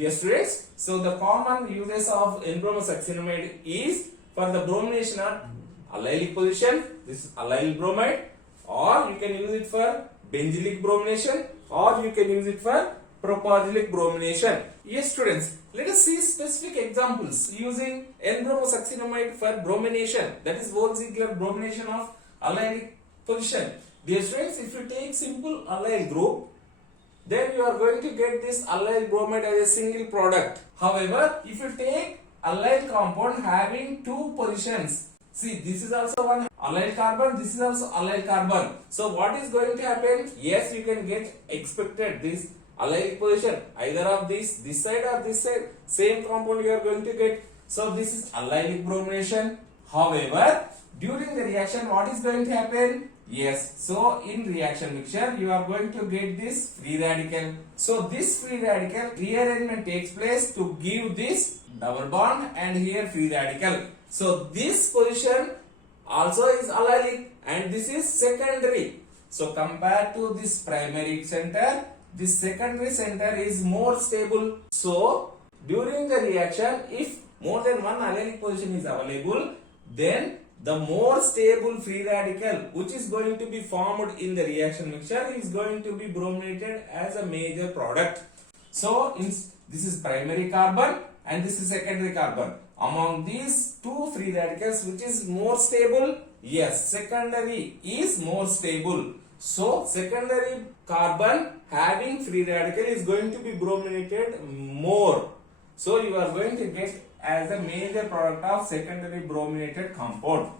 Dear students, so the common uses of N-Bromo Succinimide is for the bromination at allylic position, this is allylic bromide, or you can use it for benzylic bromination, or you can use it for propargylic bromination. Yes students, let us see specific examples using N-Bromo Succinimide for bromination, that is Benzylic bromination of allylic position. Dear students, if you take simple allyl group, then you are going to get this allyl bromide as a single product. However, if you take allyl compound having two positions, see this is also one allyl carbon, this is also allyl carbon. So what is going to happen? Yes, you can get expected this allylic position either of this side or this side, same compound you are going to get. So this is allylic bromination. However, during the reaction what is going to happen? Yes, so in reaction mixture you are going to get this free radical. So this free radical rearrangement takes place to give this double bond and here free radical. So this position also is allylic and this is secondary. So compared to this primary center, this secondary center is more stable. So during the reaction, if more than one allylic position is available, then the more stable free radical which is going to be formed in the reaction mixture is going to be brominated as a major product. So this is primary carbon and this is secondary carbon. Among these two free radicals, which is more stable? Yes, secondary is more stable. So secondary carbon having free radical is going to be brominated more. So you are going to get as a major product of secondary brominated compound,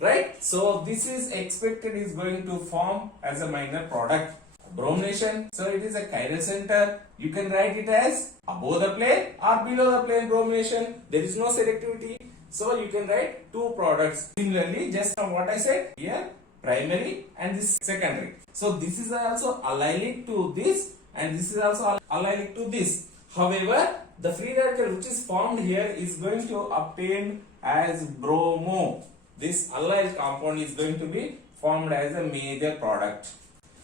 right? So this is expected is going to form as a minor product. Bromination, so it is a chiral center. You can write it as above the plane or below the plane bromination. There is no selectivity, so you can write two products. Similarly, just from what I said here, primary and this secondary. So this is also allylic to this and this is also allylic to this. However, the free radical which is formed here is going to obtain as bromo. This allyl compound is going to be formed as a major product.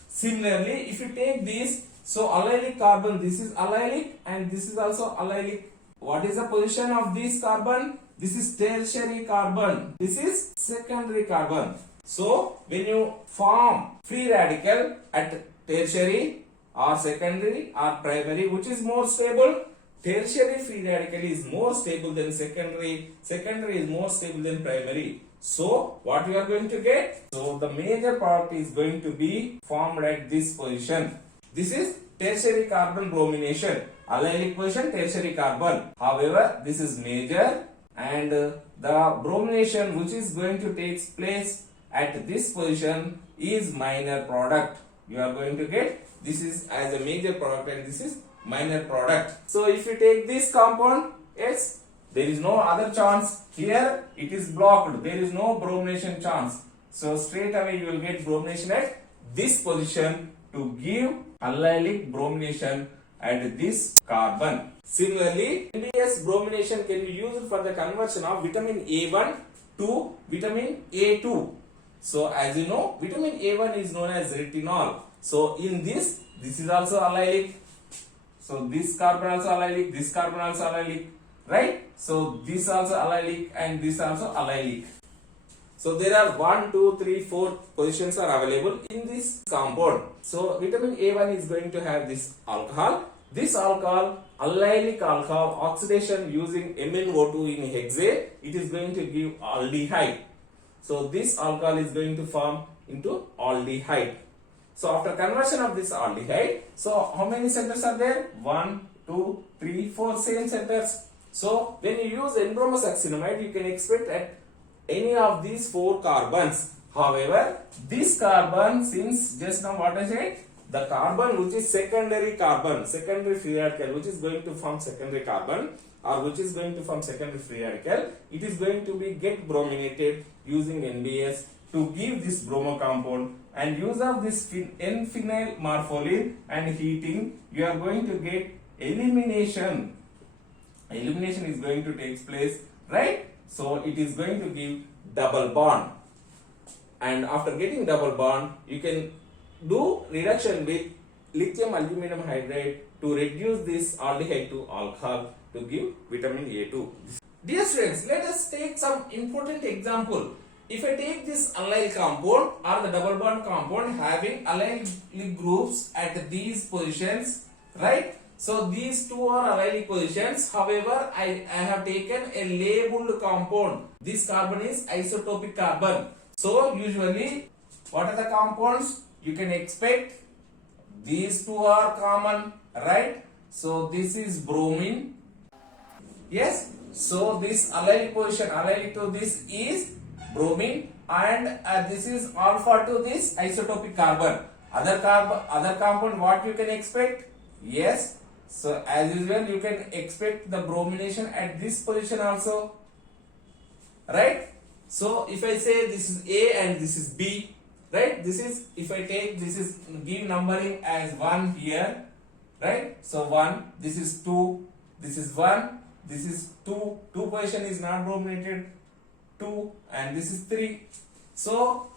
Similarly, if you take this, so allylic carbon, this is allylic and this is also allylic. What is the position of this carbon? This is tertiary carbon. This is secondary carbon. So when you form free radical at tertiary or secondary or primary, which is more stable? Tertiary free radical is more stable than secondary. Secondary is more stable than primary. So what we are going to get? So the major product is going to be formed at this position. This is tertiary carbon bromination. Allylic position tertiary carbon. However, this is major and the bromination which is going to take place at this position is minor product. You are going to get this is as a major product and this is minor product. So if you take this compound, yes, there is no other chance. Here it is blocked. There is no bromination chance. So straight away you will get bromination at this position to give allylic bromination at this carbon. Similarly, NBS bromination can be used for the conversion of vitamin A1 to vitamin A2. So as you know, vitamin A1 is known as retinol. So in this is also allylic. So this carbon also allylic, this carbon also allylic, right? So this also allylic and this also allylic. So there are 1, 2, 3, 4 positions are available in this compound. So vitamin A1 is going to have this alcohol. This alcohol, allylic alcohol oxidation using MnO2 in hexane, it is going to give aldehyde. So this alcohol is going to form into aldehyde. So after conversion of this aldehyde, so how many centers are there? 1, 2, 3, 4 same centers. So when you use N-Bromo Succinimide, you can expect at any of these 4 carbons. However, this carbon, since just now what I said, the carbon which is secondary carbon, secondary free radical which is going to form secondary carbon or which is going to form secondary free radical, it is going to be get brominated using NBS to give this bromo compound, and use of this N-phenyl morpholine and heating, you are going to get elimination. Elimination is going to take place, right? So it is going to give double bond, and after getting double bond, you can do reduction with lithium aluminum hydride to reduce this aldehyde to alcohol to give vitamin A2. Dear students, let us take some important example. If I take this allyl compound or the double bond compound having allylic groups at these positions, right? So these two are allylic positions. However, I have taken a labeled compound. This carbon is isotopic carbon. So usually, what are the compounds? You can expect these two are common, right? So this is bromine. Yes. So this allylic position, allylic to this is bromine, and this is alpha to this isotopic carbon. Other compound, what you can expect? Yes. So as usual, you can expect the bromination at this position also, right? So if I say this is A and this is B, right? This is, if I take this is give numbering as 1 here, right? So 1, this is 2, this is 1, this is 2, 2 position is not brominated, 2, and this is 3. So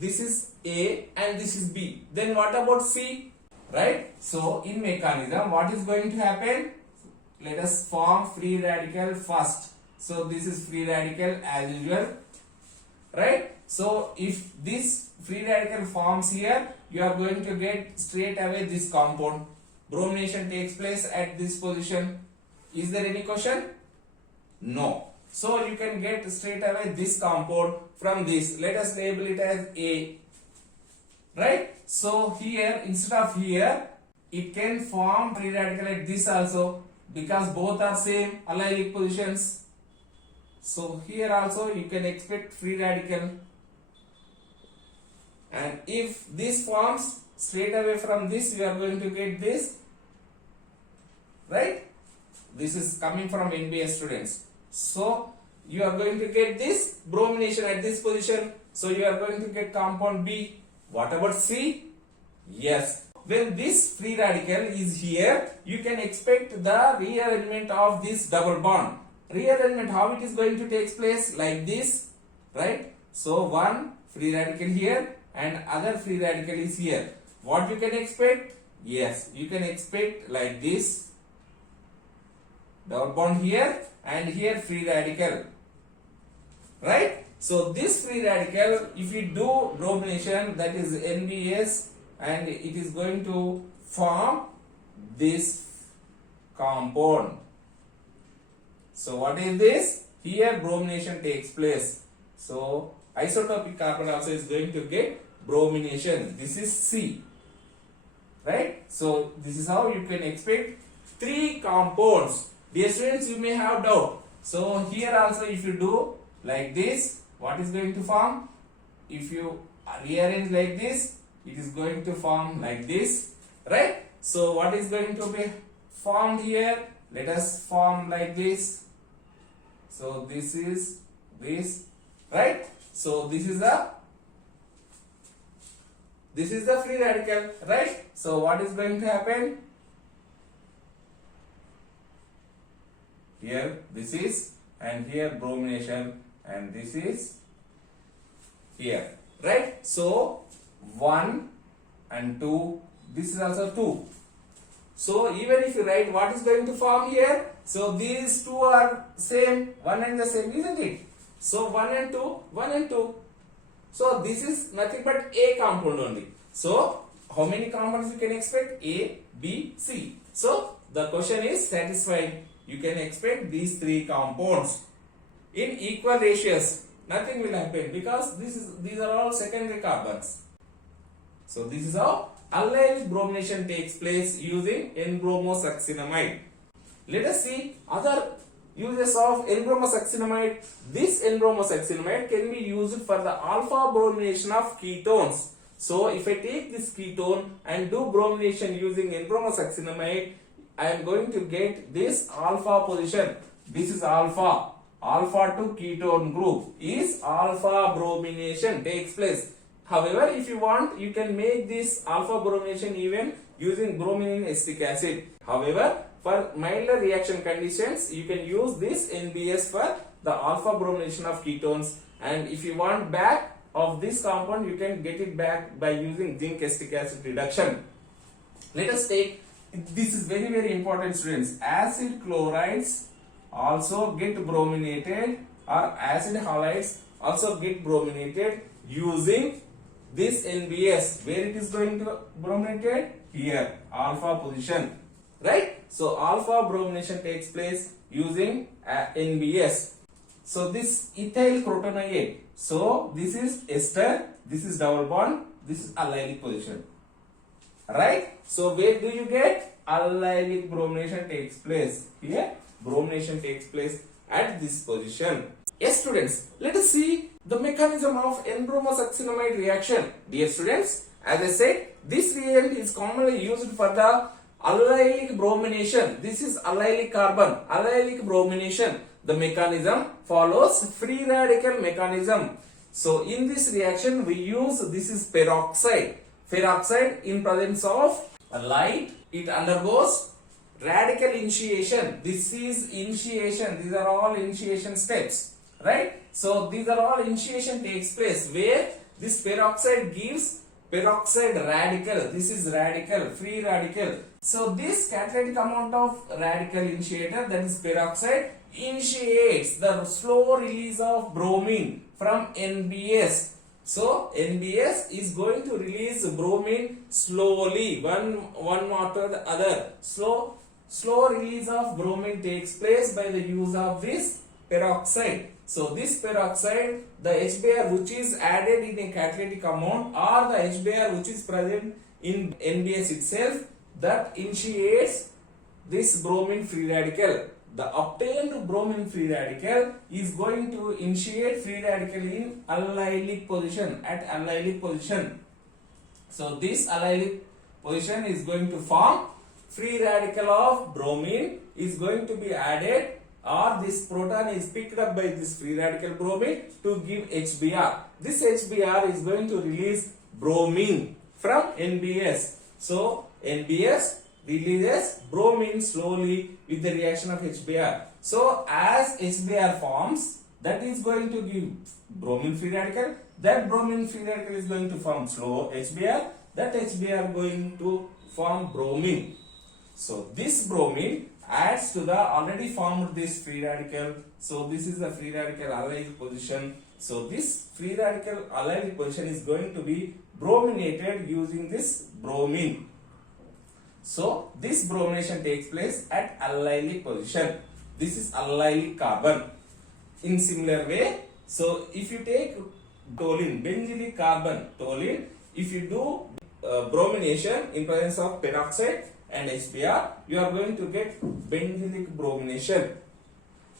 this is A and this is B. Then what about C? Right? So in mechanism, what is going to happen? Let us form free radical first. So this is free radical as usual, right? So if this free radical forms here, you are going to get straight away this compound. Bromination takes place at this position. Is there any question? No. So you can get straight away this compound from this. Let us label it as A. Right? So here, instead of here, it can form free radical at this also, because both are same allylic positions. So here also you can expect free radical. And if this forms, straight away from this you are going to get this. Right? This is coming from NBS students. So you are going to get this bromination at this position. So you are going to get compound B. What about C? Yes. When this free radical is here, you can expect the rearrangement of this double bond. Rearrangement, how it is going to take place? Like this, right? So one free radical here and other free radical is here. What you can expect? Yes, you can expect like this. Double bond here and here free radical, right? So this free radical, if you do bromination, that is NBS, and it is going to form this compound. So what is this? Here bromination takes place. So isotopic carbon also is going to get bromination. This is C, right? So this is how you can expect 3 compounds. Dear students, you may have doubt. So here also, if you do like this, what is going to form? If you rearrange like this, it is going to form like this, right? So what is going to be formed here? Let us form like this. So this is this, right? So this is the free radical, right? So what is going to happen? Here this is, and here bromination, and this is here, right? So 1 and 2, this is also 2. So even if you write what is going to form here, so these two are same, one and the same, isn't it? So 1 and 2, 1 and 2. So this is nothing but A compound only. So how many compounds you can expect? A, B, C. So the question is satisfied. You can expect these 3 compounds in equal ratios. Nothing will happen because these are all secondary carbons. So this is how allylic bromination takes place using N-Bromo Succinimide. Let us see other uses of N-Bromo Succinimide. This N-Bromo Succinimide can be used for the alpha bromination of ketones. So if I take this ketone and do bromination using N-Bromo Succinimide, I am going to get this alpha position. This is alpha. Alpha to ketone group is alpha bromination takes place. However, if you want, you can make this alpha bromination even using bromine acetic acid. However, for milder reaction conditions, you can use this NBS for the alpha bromination of ketones. And if you want back of this compound, you can get it back by using zinc acetic acid reduction. Let us take This is very very important, students. Acid chlorides also get brominated, or acid halides also get brominated using this NBS. Where it is going to brominated? Here, alpha position, right? So alpha bromination takes place using NBS. So this ethyl crotenoate. So this is ester, this is double bond, this is allylic position, right? So where do you get? Allylic bromination takes place here. Bromination takes place at this position. Yes, students, let us see the mechanism of N-Bromo Succinimide reaction. Dear students, as I said, this reagent is commonly used for the allylic bromination. This is allylic carbon, allylic bromination. The mechanism follows free radical mechanism. So in this reaction we use, this is peroxide. Peroxide in presence of light, it undergoes radical initiation. This is initiation. These are all initiation steps, right? So these are all initiation takes place where this peroxide gives peroxide radical. This is radical, free radical. So this catalytic amount of radical initiator, that is peroxide, initiates the slow release of bromine from NBS. So NBS is going to release bromine slowly, one after the other. Slow release of bromine takes place by the use of this peroxide. So this peroxide, the HBr which is added in a catalytic amount, or the HBr which is present in NBS itself, that initiates this bromine free radical. The obtained bromine free radical is going to initiate free radical in allylic position, at allylic position. So this allylic position is going to form free radical of bromine is going to be added, or this proton is picked up by this free radical bromine to give HBr. This HBr is going to release bromine from NBS. So NBS releases bromine slowly with the reaction of HBr. So as HBr forms, that is going to give bromine free radical. That bromine free radical is going to form slow HBr. That HBr going to form bromine. So this bromine adds to the already formed this free radical. So this is the free radical allylic position. So this free radical allylic position is going to be brominated using this bromine. So this bromination takes place at allylic position. This is allylic carbon. In similar way, so if you take toluene, benzylic carbon, toluene, if you do bromination in presence of peroxide and HBr, you are going to get benzylic bromination.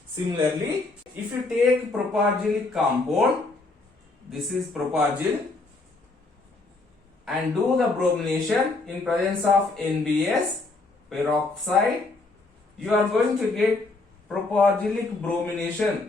Similarly, if you take propargylic compound, this is propargyl, and do the bromination in presence of NBS, peroxide, you are going to get propargylic bromination,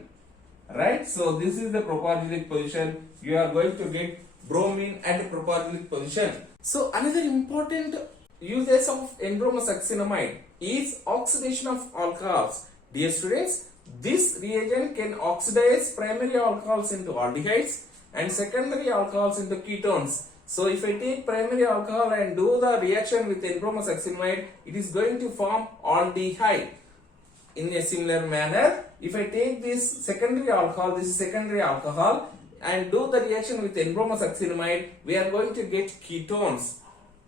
right? So this is the propargylic position. You are going to get bromine at a propargylic position. So another important uses of N-Bromo Succinimide is oxidation of alcohols. Dear students, this reagent can oxidize primary alcohols into aldehydes and secondary alcohols into ketones. So if I take primary alcohol and do the reaction with N-Bromo Succinimide, it is going to form aldehyde. In a similar manner, if I take this secondary alcohol, this is secondary alcohol, and do the reaction with N-Bromo Succinimide, we are going to get ketones.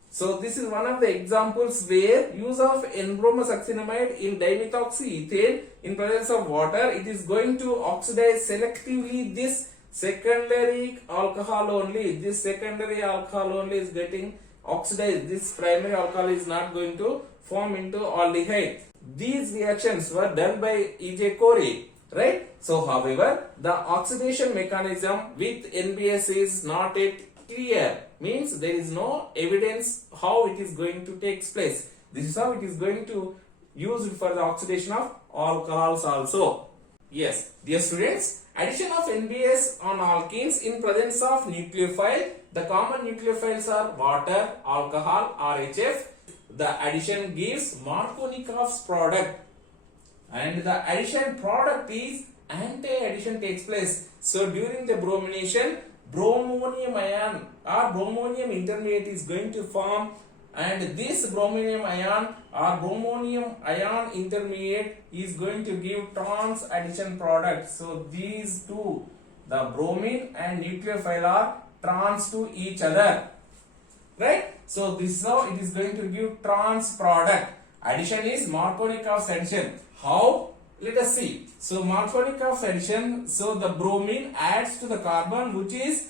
So this is one of the examples where use of N-Bromo Succinimide in dimethoxyethane in presence of water, it is going to oxidize selectively this secondary alcohol only. This secondary alcohol only is getting oxidized. This primary alcohol is not going to form into aldehyde. These reactions were done by E.J. Corey, right? So however, the oxidation mechanism with NBS is not yet clear. Means there is no evidence how it is going to take place. This is how it is going to use for the oxidation of alcohols also. Yes, dear students, addition of NBS on alkenes in presence of nucleophile. The common nucleophiles are water, alcohol, RHF. The addition gives Markovnikov's product, and the addition product is anti-addition takes place. So during the bromination, bromonium ion or bromonium intermediate is going to form and this brominium ion or bromonium ion intermediate is going to give trans addition product. So these two, the bromine and nucleophile, are trans to each other, right? So this is how it is going to give trans product. Addition is Markovnikov's addition. How? Let us see. So Markovnikov's addition, so the bromine adds to the carbon which is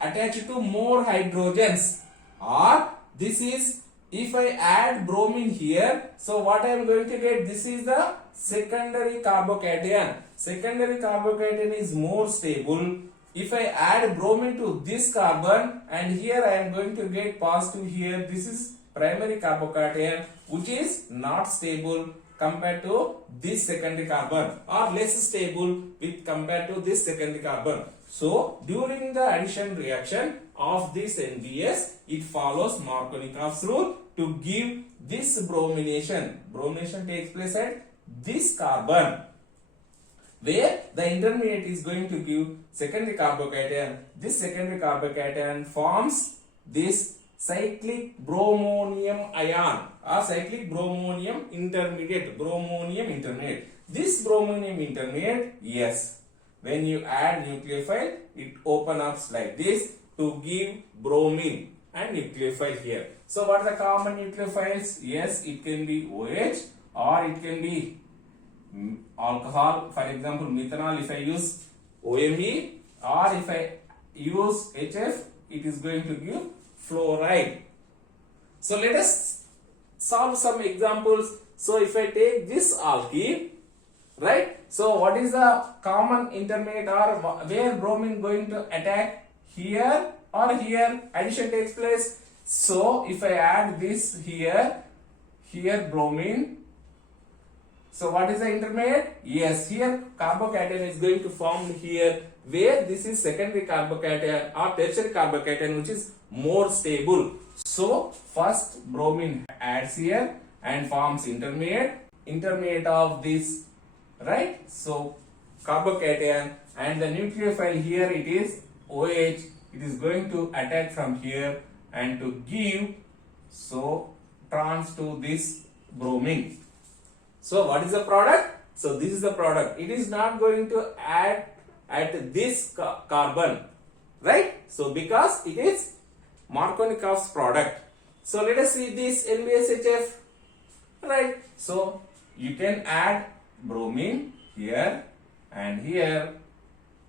attached to more hydrogens, or this is, if I add bromine here, so what I am going to get, this is the secondary carbocation. Secondary carbocation is more stable. If I add bromine to this carbon, and here I am going to get positive here, this is primary carbocation which is not stable compared to this secondary carbon, or less stable with compared to this secondary carbon. So during the addition reaction of this NBS, it follows Markovnikov's rule to give this bromination. Bromination takes place at this carbon, where the intermediate is going to give secondary carbocation. This secondary carbocation forms this cyclic bromonium ion or cyclic bromonium intermediate. Bromonium intermediate. This bromonium intermediate, yes, when you add nucleophile, it opens up like this to give bromine and nucleophile here. So what are the common nucleophiles? Yes, it can be OH or it can be alcohol. For example, methanol, if I use OMe, or if I use HF, it is going to give fluoride. So let us solve some examples. So if I take this alkene, right? So what is the common intermediate, or where bromine going to attack? Here or here? Addition takes place. So if I add this here, here bromine. So what is the intermediate? Yes, here carbocation is going to form here, where this is secondary carbocation or tertiary carbocation which is more stable. So first bromine adds here and forms intermediate of this, right? So carbocation, and the nucleophile here, it is OH. It is going to attack from here and to give so trans to this bromine. So what is the product? So this is the product. It is not going to add at this carbon, right? So because it is Markovnikov's product. So let us see this NBSHF, right? So you can add bromine here and here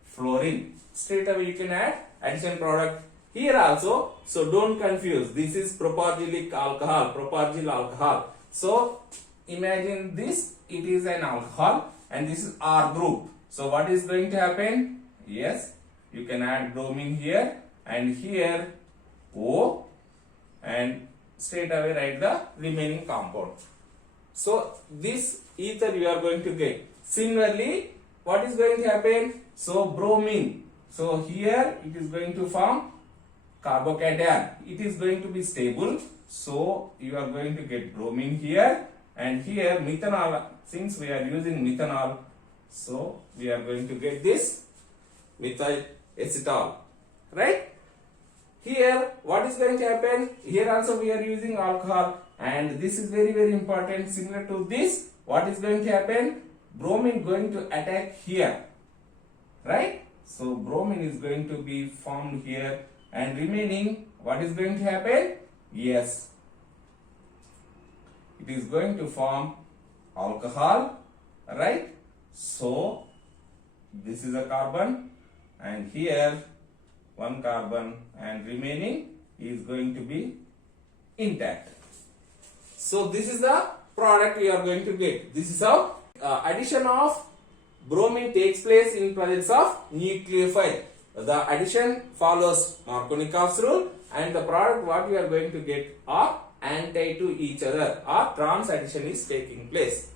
fluorine. Straight away you can add addition product here also. So don't confuse. This is propargylic alcohol, propargyl alcohol. So imagine this, it is an alcohol and this is R group. So what is going to happen? Yes, you can add bromine here and here O, and straight away write the remaining compound. So this ether you are going to get. Similarly, what is going to happen? So bromine. So here it is going to form carbocation. It is going to be stable. So you are going to get bromine here, and here methanol. Since we are using methanol, so we are going to get this methyl acetal, right? Here what is going to happen? Here also we are using alcohol, and this is very, very important. Similar to this, what is going to happen? Bromine going to attack here, right? So bromine is going to be formed here, and remaining, what is going to happen? Yes, it is going to form alcohol, right? So this is a carbon, and here one carbon, and remaining is going to be intact. So this is the product we are going to get. This is how addition of bromine takes place in presence of nucleophile. The addition follows Markovnikov's rule, and the product what we are going to get are anti to each other, or trans addition is taking place.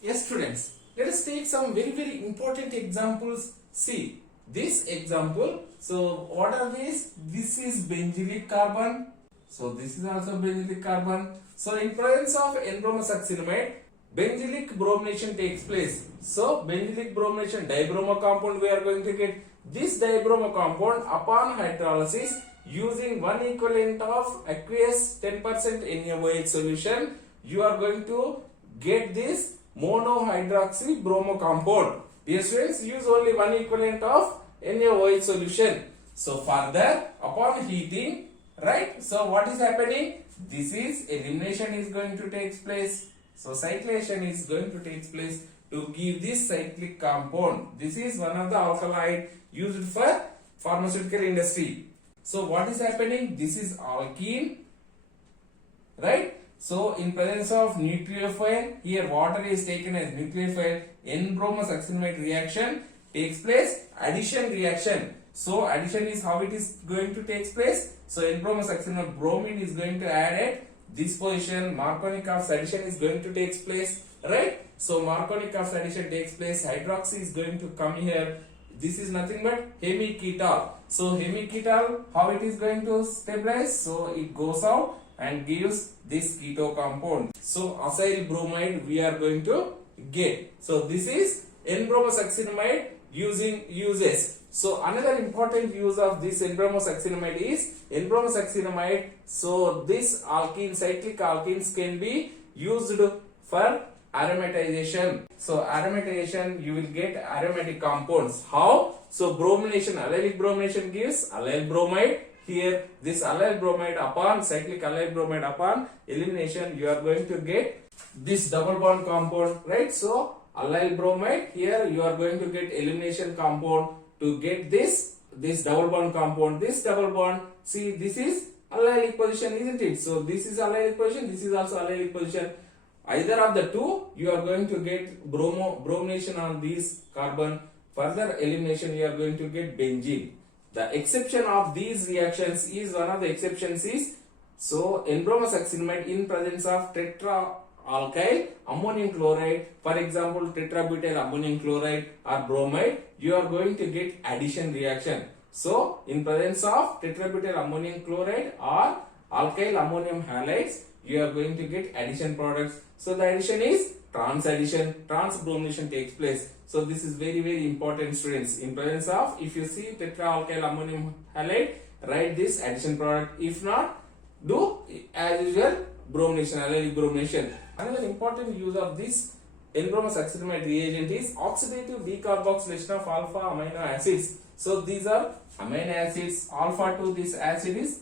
Yes, students, let us take some very, very important examples. See this example. So what are these? This is benzylic carbon. So this is also benzylic carbon. So in presence of N-Bromo Succinimide, benzylic bromination takes place. So benzylic bromination dibromo compound we are going to get. This dibromo compound upon hydrolysis using 1 equivalent of aqueous 10% NaOH solution, you are going to get this monohydroxy bromo compound. Dear students, use only 1 equivalent of NaOH solution. So further, upon heating, right? So what is happening? This is elimination is going to take place. So cyclohexene is going to take place to give this cyclic compound. This is one of the alkaloid used for pharmaceutical industry. So what is happening? This is alkene, right? So in presence of nucleophile, here water is taken as nucleophile. N-Bromo Succinimide reaction takes place. Addition reaction. So addition is how it is going to take place. So N-Bromo Succinimide bromine is going to add at this position. Markovnikov's addition is going to take place, right? So Markovnikov's addition takes place. Hydroxy is going to come here. This is nothing but hemiketal. So hemiketal, how it is going to stabilize? So it goes out and gives this keto compound. So acyl bromide we are going to get. So this is N-Bromo Succinimide uses. So another important use of this N-Bromo Succinimide is N-Bromo Succinimide. So this alkene, cyclic alkenes can be used for aromatization. So aromatization, you will get aromatic compounds. How? So bromination, allylic bromination gives allyl bromide. Here this allyl bromide upon cyclic allyl bromide upon elimination, you are going to get this double bond compound, right? So allyl bromide, here you are going to get elimination compound to get this double bond compound. This double bond, see, this is allylic position, isn't it? So this is allylic position, this is also allylic position. Either of the two, you are going to get bromination on this carbon. Further elimination, you are going to get benzene. The exception of these reactions is, one of the exceptions is, so N-Bromo Succinimide in presence of tetra-alkyl ammonium chloride, for example tetrabutyl ammonium chloride or bromide, you are going to get addition reaction. So in presence of tetrabutyl ammonium chloride or alkyl ammonium halides, you are going to get addition products. So the addition is trans addition, trans bromination takes place. So this is very, very important, students. In presence of, if you see tetra-alkyl ammonium halide, write this addition product. If not, do as usual bromination, allylic bromination. Another important use of this N-Bromo Succinimide reagent is oxidative decarboxylation of alpha amino acids. So these are amino acids. Alpha to this acid is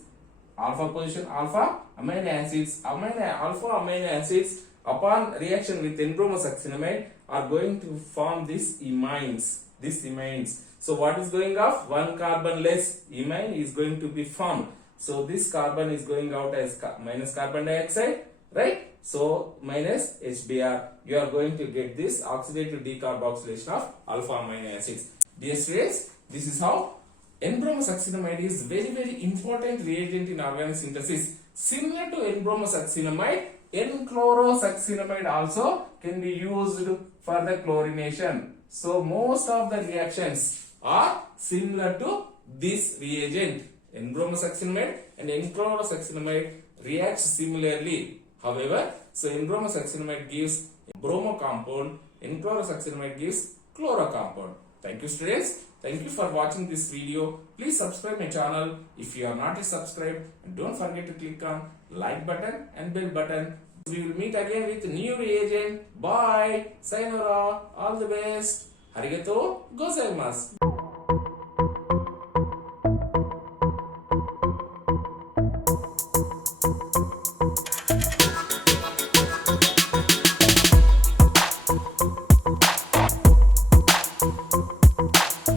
alpha position, alpha amino acids. Alpha amino acids upon reaction with N-Bromo Succinimide are going to form these imines. So what is going off? One carbon less imine is going to be formed. So this carbon is going out as minus carbon dioxide, right? So minus HBr. You are going to get this oxidative decarboxylation of alpha amino acids. Dear students, this is how N-Bromo Succinimide is very, very important reagent in organic synthesis. Similar to N-Bromo Succinimide, N-chlorosuccinimide also can be used for the chlorination. So most of the reactions are similar to this reagent. N-Bromo Succinimide and N-chlorosuccinimide reacts similarly. However, so N-Bromo Succinimide gives bromo compound, N-chlorosuccinimide gives chloro compound. Thank you, students. Thank you for watching this video. Please subscribe my channel if you are not yet subscribed, and don't forget to click on like button and bell button. We will meet again with new reagent. Bye. Sayonara. All the best. Arigato gozaimasu.